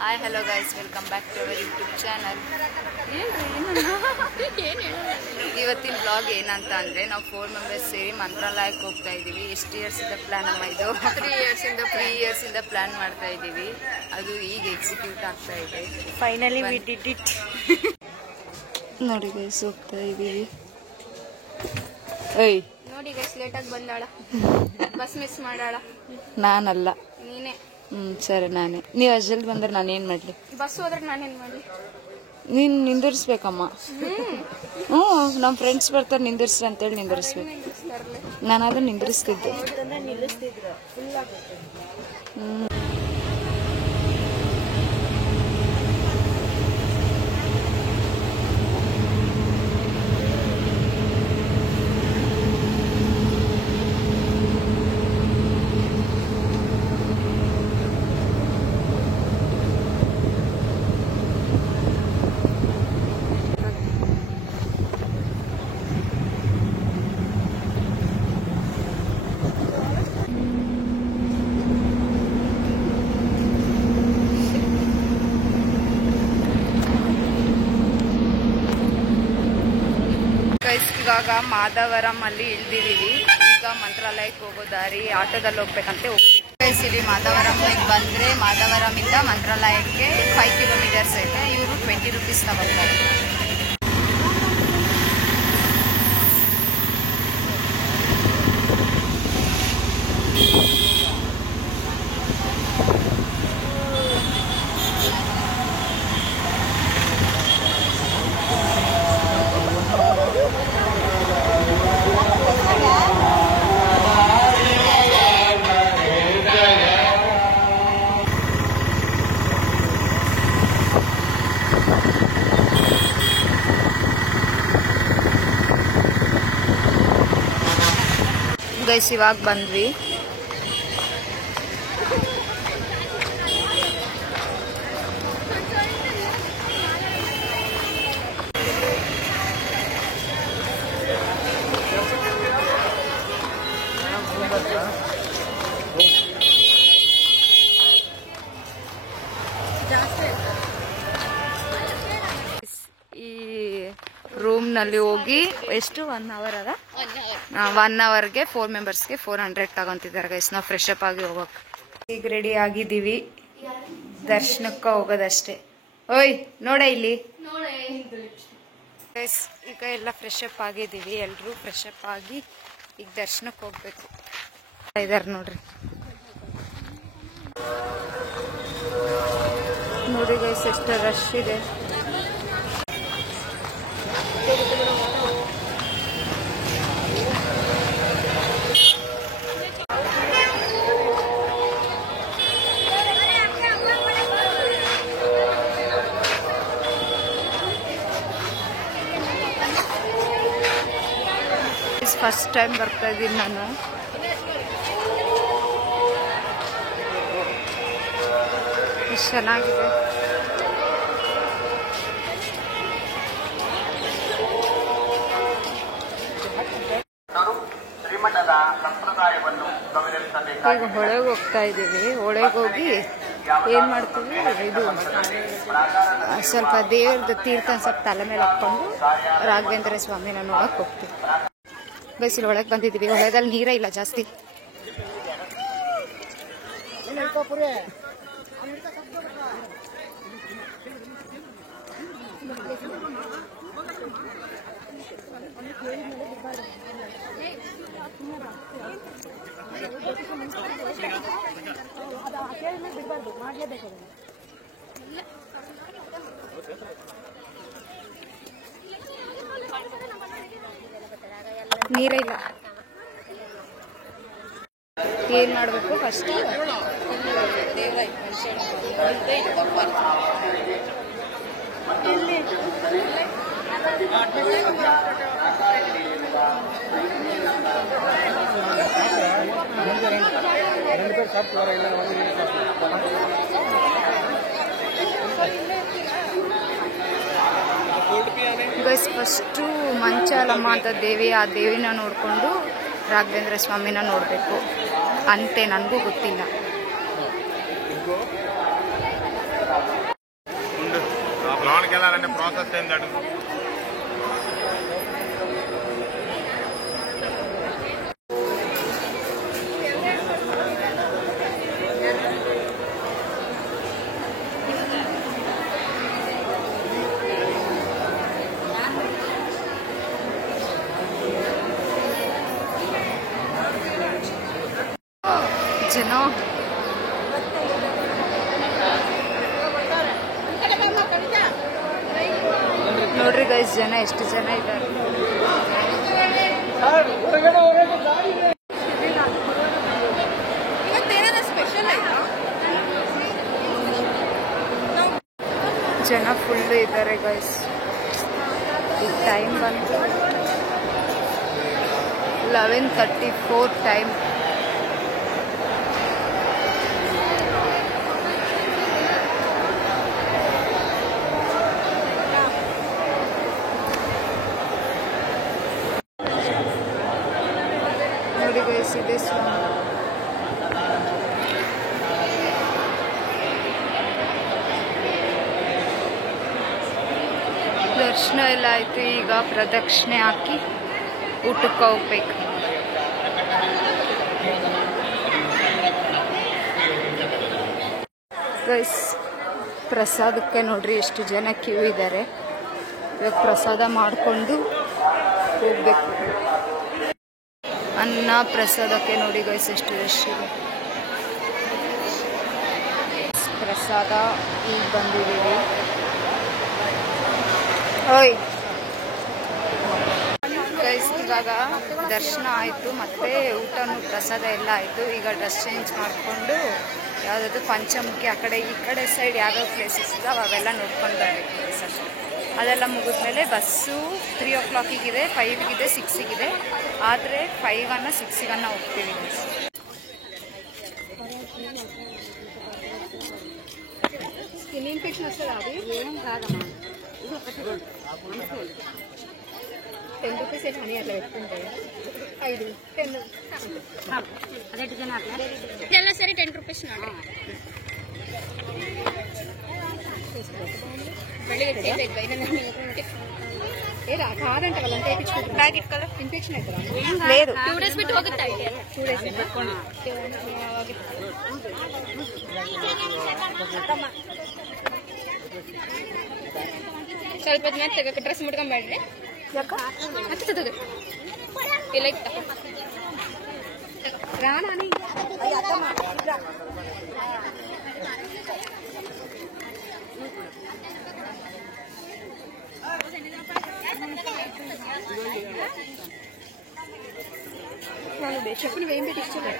Hi hello guys, welcome back to our YouTube channel. ಇವತ್ತಿನ blog ಏನಂತ ಅಂದರೆ, ನಾವು 4 ಮೆಂಬರ್ಸ್ ಸೇರಿ ಮಂತ್ರಾಲಯಕ್ಕೆ ಹೋಗ್ತಾ ಇದ್ದೀವಿ. ಎಷ್ಟು ಇಯರ್ಸಿಂದ ಪ್ಲ್ಯಾನ್ ಅಮ್ಮ ಇದು? 3 ಇಯರ್ಸಿಂದ ಪ್ಲ್ಯಾನ್ ಮಾಡ್ತಾ ಇದ್ದೀವಿ. ಅದು ಈಗ ಎಕ್ಸಿಕ್ಯೂಟ್ ಆಗ್ತಾ ಇದೆ. Finally we did it. ನೋಡಿ ಗೈಸ್, ಹೋಗ್ತಾ ಇದ್ದೀವಿ. ಏಯ್ ನೋಡಿ ಗೈಸ್, ಲೇಟಾಗಿ ಬಂದಾಳ, ಬಸ್ ಮಿಸ್ ಮಾಡಾಳ. ನಾನಲ್ಲ, ನೀನೇ. ಸರಿ ನಾನೇ. ನೀವು ಅಷ್ಟು ಜಲ್ದಿ ಬಂದ್ರೆ ನಾನೇನು ಮಾಡಲಿ? ಬಸ್ ಹೋದ್ರೆ ನಾನೇನು ಮಾಡಲಿ? ನೀನು ನಿಂದಿರ್ಸ್ಬೇಕಮ್ಮ. ನಮ್ಮ ಫ್ರೆಂಡ್ಸ್ ಬರ್ತಾರೆ ನಿಂದಿರ್ಸ್ರಿ ಅಂತೇಳಿ ನಿಂದಿರ್ಸ್ಬೇಕು. ನಾನಾದ್ರೂ ನಿಂದಿರಿಸ್ತಿದ್ದೆ. ಇವಾಗ ಮಾಧವರಂ ಅಲ್ಲಿ ಇಳ್ದಿದೀವಿ. ಈಗ ಮಂತ್ರಾಲಯಕ್ಕೆ ಹೋಗೋ ದಾರಿ ಆಟೋದಲ್ಲಿ ಹೋಗ್ಬೇಕಂತೆ ಹೋಗ್ತೀವಿ. ಇಲ್ಲಿ ಮಾಧವರಂಗೆ ಬಂದ್ರೆ ಮಾಧವರಮಿಂದ ಮಂತ್ರಾಲಯಕ್ಕೆ 5 ಕಿಲೋಮೀಟರ್ಸ್ ಐತೆ. ಇವರು 20 ರೂಪೀಸ್ ತಗೋತಾರೆ. ಗೈಸ್, ಇವಾಗ ಬಂದ್ವಿ. ಈ ರೂಮ್ ನಲ್ಲಿ ಹೋಗಿ ಎಷ್ಟು 1 ಅವರ್ ಅದ? 1 ಅವರ್ಗೆ 4 ಮೆಂಬರ್ಸ್ಗೆ 400 ತಗೊಂತಿದ್ದಾರೆ ಗೈಸ್. ನಾವು ಫ್ರೆಶ್ ಅಪ್ ಆಗಿ ಹೋಗಕ್ಕೆ ಈಗ ರೆಡಿ ಆಗಿದ್ದೀವಿ. ದರ್ಶನಕ್ಕೆ ಹೋಗೋದಷ್ಟೇ. ಓಯ್ ನೋಡ ಇಲ್ಲಿ ಗೈಸ್, ಈಗ ಎಲ್ಲ ಫ್ರೆಶ್ ಅಪ್ ಆಗಿದ್ದೀವಿ. ಎಲ್ಲರೂ ಫ್ರೆಶ್ ಅಪ್ ಆಗಿ ಈಗ ದರ್ಶನಕ್ಕೆ ಹೋಗ್ಬೇಕು ಇದಾರೆ ನೋಡ್ರಿ. ನೋಡಿ ಗೈಸ್, ಎಷ್ಟು ರಶ್ ಇದೆ. ಫಸ್ಟ್ ಟೈಮ್ ಬರ್ತಾ ಇದ್ದೀನಿ ನಾನು. ಎಷ್ಟು ಚೆನ್ನಾಗಿದೆ. ಈಗ ಹೊಳೆಗೆ ಹೋಗ್ತಾ ಇದ್ದೀವಿ. ಹೊಳೆಗೆ ಹೋಗಿ ಏನ್ ಮಾಡ್ತೀವಿ, ಇದು ಸ್ವಲ್ಪ ದೇವ್ರದ್ದು ತೀರ್ಥ ಸ್ವಲ್ಪ ತಲೆ ಮೇಲೆ ಹಾಕೊಂಡು ರಾಘವೇಂದ್ರ ಸ್ವಾಮಿನ ನೋಡಕ್ ಹೋಗ್ತೀವಿ. ಬಸ್ಸಲ್ಲಿ ಒಳಗೆ ಬಂದಿದ್ದೀವಿ. ಹೊಳೆದಲ್ಲಿ ನೀರೇ ಇಲ್ಲ ಜಾಸ್ತಿ. ನೀರೇ ಇಲ್ಲ. ಏನ್ ಮಾಡ್ಬೇಕು ಫಸ್ಟ್? ಗೈಸ್, ಫಸ್ಟು ಮಂಚಾಲಮ್ಮ ಅಂತ ದೇವಿ, ಆ ದೇವಿನ ನೋಡಿಕೊಂಡು ರಾಘವೇಂದ್ರ ಸ್ವಾಮಿನ ನೋಡಬೇಕು ಅಂತೆ. ನನಗೂ ಗೊತ್ತಿಲ್ಲ. kelarane process endadu. ಜನ ನೋಡ್ರಿ ಗೈಸ್, ಜನ ಎಷ್ಟು ಜನ ಇದ್ದಾರೆ. ಜನ ಫುಲ್ ಇದ್ದಾರೆ ಗೈಸ್. ಈಗ ಟೈಮ್ ಬಂತು 11:34 ಟೈಮ್. ನೋಡಿ ಗೈಸ್, ಇದೆ ಸ್ವಾಮಿ. ದರ್ಶನ ಎಲ್ಲ ಆಯ್ತು. ಈಗ ಪ್ರದಕ್ಷಿಣೆ ಹಾಕಿ ಊಟಕ್ಕೆ ಹೋಗ್ಬೇಕು. ಗೈಸ್, ಪ್ರಸಾದಕ್ಕೆ ನೋಡ್ರಿ ಎಷ್ಟು ಜನ ಕ್ಯೂ ಇದ್ದಾರೆ. ಇವಾಗ ಪ್ರಸಾದ ಮಾಡಿಕೊಂಡು ಹೋಗ್ಬೇಕು. ಅನ್ನ ಪ್ರಸಾದಕ್ಕೆ ನೋಡಿ ಗೈಸ್ ಎಷ್ಟು ರಶ್ ಇದೆ. ಪ್ರಸಾದ ಈಗ ಬಂದಿದ್ದೀವಿ. ಓಯ್ ಗೈಸ್, ಇವಾಗ ದರ್ಶನ ಆಯಿತು, ಮತ್ತೆ ಊಟನೂ ಪ್ರಸಾದ ಎಲ್ಲ ಆಯಿತು. ಈಗ ಡ್ರೆಸ್ ಚೇಂಜ್ ಮಾಡಿಕೊಂಡು ಯಾವುದಾದ್ರು ಪಂಚಮುಖಿ ಆ ಕಡೆ ಈ ಕಡೆ ಸೈಡ್ ಯಾವ್ಯಾವ ಪ್ಲೇಸಸ್ ಇದ್ದಾವೆ ಅವೆಲ್ಲ ನೋಡ್ಕೊಂಡು ಬರಬೇಕು ಸರ್. ಅದೆಲ್ಲ ಮುಗಿದ್ಮೇಲೆ ಬಸ್ಸು 3 o'clock-ಗಿದೆ, 5-ಗಿದೆ, 6-ಗಿದೆ. ಆದರೆ 5 6 ಹೋಗ್ತೀವಿ. స్కిన్ ఇన్ఫెక్షన్ వస్తుంది. అది ఏం కాదమ్మా. 10 రూపీస్ అని అట్లా పెట్టుకుంటే 5 10 ಎಲ್ಲ ಸರಿ 10 ರೂಪೀಸ್ ನೋಡ್ರಿ. ಬೆಳಿಗ್ಗೆ కాదంట వాళ్ళంతా వేయించుకుంటారు. బ్యాగ్ ఇట్టుకోవాలి. ఇన్ఫెక్షన్ అవుతుందా? లేదు, 2 days ಬಿಟ್ಟು ಹೋಗುತ್ತೆ. 2 days ಸ್ವಲ್ಪ ಹೊತ್ತು ತೆಗಕ್ಕೆ ಡ್ರೆಸ್ ಮುಟ್ಕೊಂಬೇಡ್ರಿ. ಹತ್ತದ ಇಲ್ಲ ರಾಣಿ చెప్పులు ఏం పెట్టి ఇష్టపడు.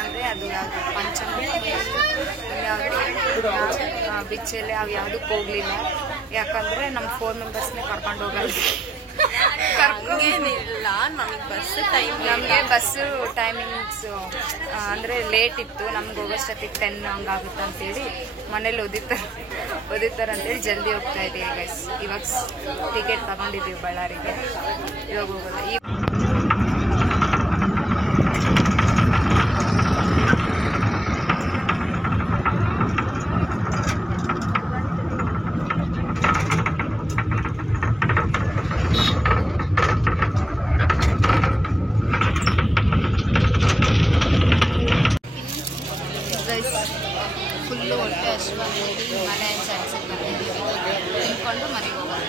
ಅಂದರೆ ಅದು ಯಾವುದು ಪಂಚಮುಖಿ ಬಿಚ್ಚೆಲೆ ಅವು ಯಾವುದಕ್ಕೆ ಹೋಗ್ಲಿಲ್ಲ. ಯಾಕಂದರೆ ನಮ್ಮ 4 ಮೆಂಬರ್ಸ್ನೇ ಕರ್ಕೊಂಡು ಹೋಗಲ್ಲ. ಏನಿಲ್ಲ, ನಮಗೆ ಬಸ್ಸು ಟೈಮಿಂಗ್ಸು ಅಂದರೆ ಲೇಟ್ ಇತ್ತು. ನಮ್ಗೆ ಹೋಗೋಷ್ಟೊತ್ತಿಗೆ 10 ಹಂಗಾಗುತ್ತೆ ಅಂತೇಳಿ ಮನೇಲಿ ಓದಿತಾರಂತೇಳಿ ಜಲ್ದಿ ಹೋಗ್ತಾ ಇದ್ದೀವಿ ಗೈಸ್. ಇವಾಗ ಟಿಕೆಟ್ ತಗೊಂಡಿದ್ದೀವಿ ಬಳ್ಳಾರಿಗೆ. ಇವಾಗ ಹೋಗೋದು. ಫುಲ್ಲು ಹೊಟ್ಟೆ ಹಸಿವಾಗಿ ಮನೆ ಸೈಡ್ಸಿಗೆ ಬಂದಿದ್ದೀವಿ. ತಿನ್ಕೊಂಡು ಮನೆಗೆ ಹೋಗೋಣ.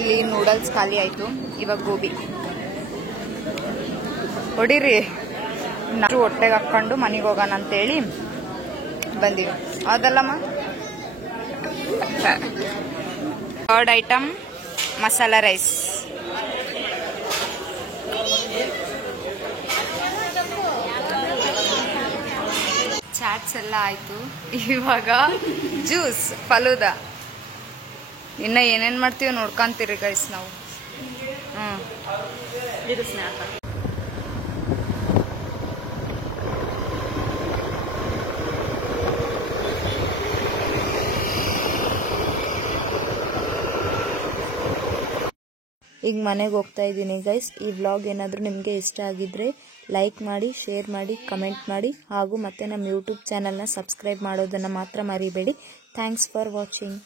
ಇಲ್ಲಿ ನೂಡಲ್ಸ್ ಖಾಲಿ ಆಯಿತು. ಇವಾಗ ಗೋಬಿ ಹೊಡಿರಿ. ನಾವು ಹೊಟ್ಟೆಗೆ ಹಾಕ್ಕೊಂಡು ಮನೆಗೆ ಹೋಗೋಣ ಅಂತೇಳಿ ಬಂದೀವಿ. ಹೌದಲ್ಲಮ್ಮ? Third item masala rice. Chaats ಎಲ್ಲ ಆಯಿತು. ಇವಾಗ ಜ್ಯೂಸ್, ಫಲೂದ. ಇನ್ನು ಏನೇನು ಮಾಡ್ತೀವಿ ನೋಡ್ಕೊಂತೀರಿ ಗೈಸ್ ನಾವು. ಇದು ಸ್ನ್ಯಾಪ್. ಈಗ ಮನೆಗೆ ಹೋಗ್ತಾ ಇದ್ದೀನಿ ಗೈಸ್. ಈ ವ್ಲಾಗ್ ಏನಾದರೂ ನಿಮಗೆ ಇಷ್ಟ ಆಗಿದ್ರೆ ಲೈಕ್ ಮಾಡಿ, ಶೇರ್ ಮಾಡಿ, ಕಮೆಂಟ್ ಮಾಡಿ, ಹಾಗೂ ಮತ್ತೆ ನಮ್ಮ ಯೂಟ್ಯೂಬ್ ಚಾನಲ್ನ ಸಬ್ಸ್ಕ್ರೈಬ್ ಮಾಡೋದನ್ನು ಮಾತ್ರ ಮರಿಬೇಡಿ. Thanks for watching.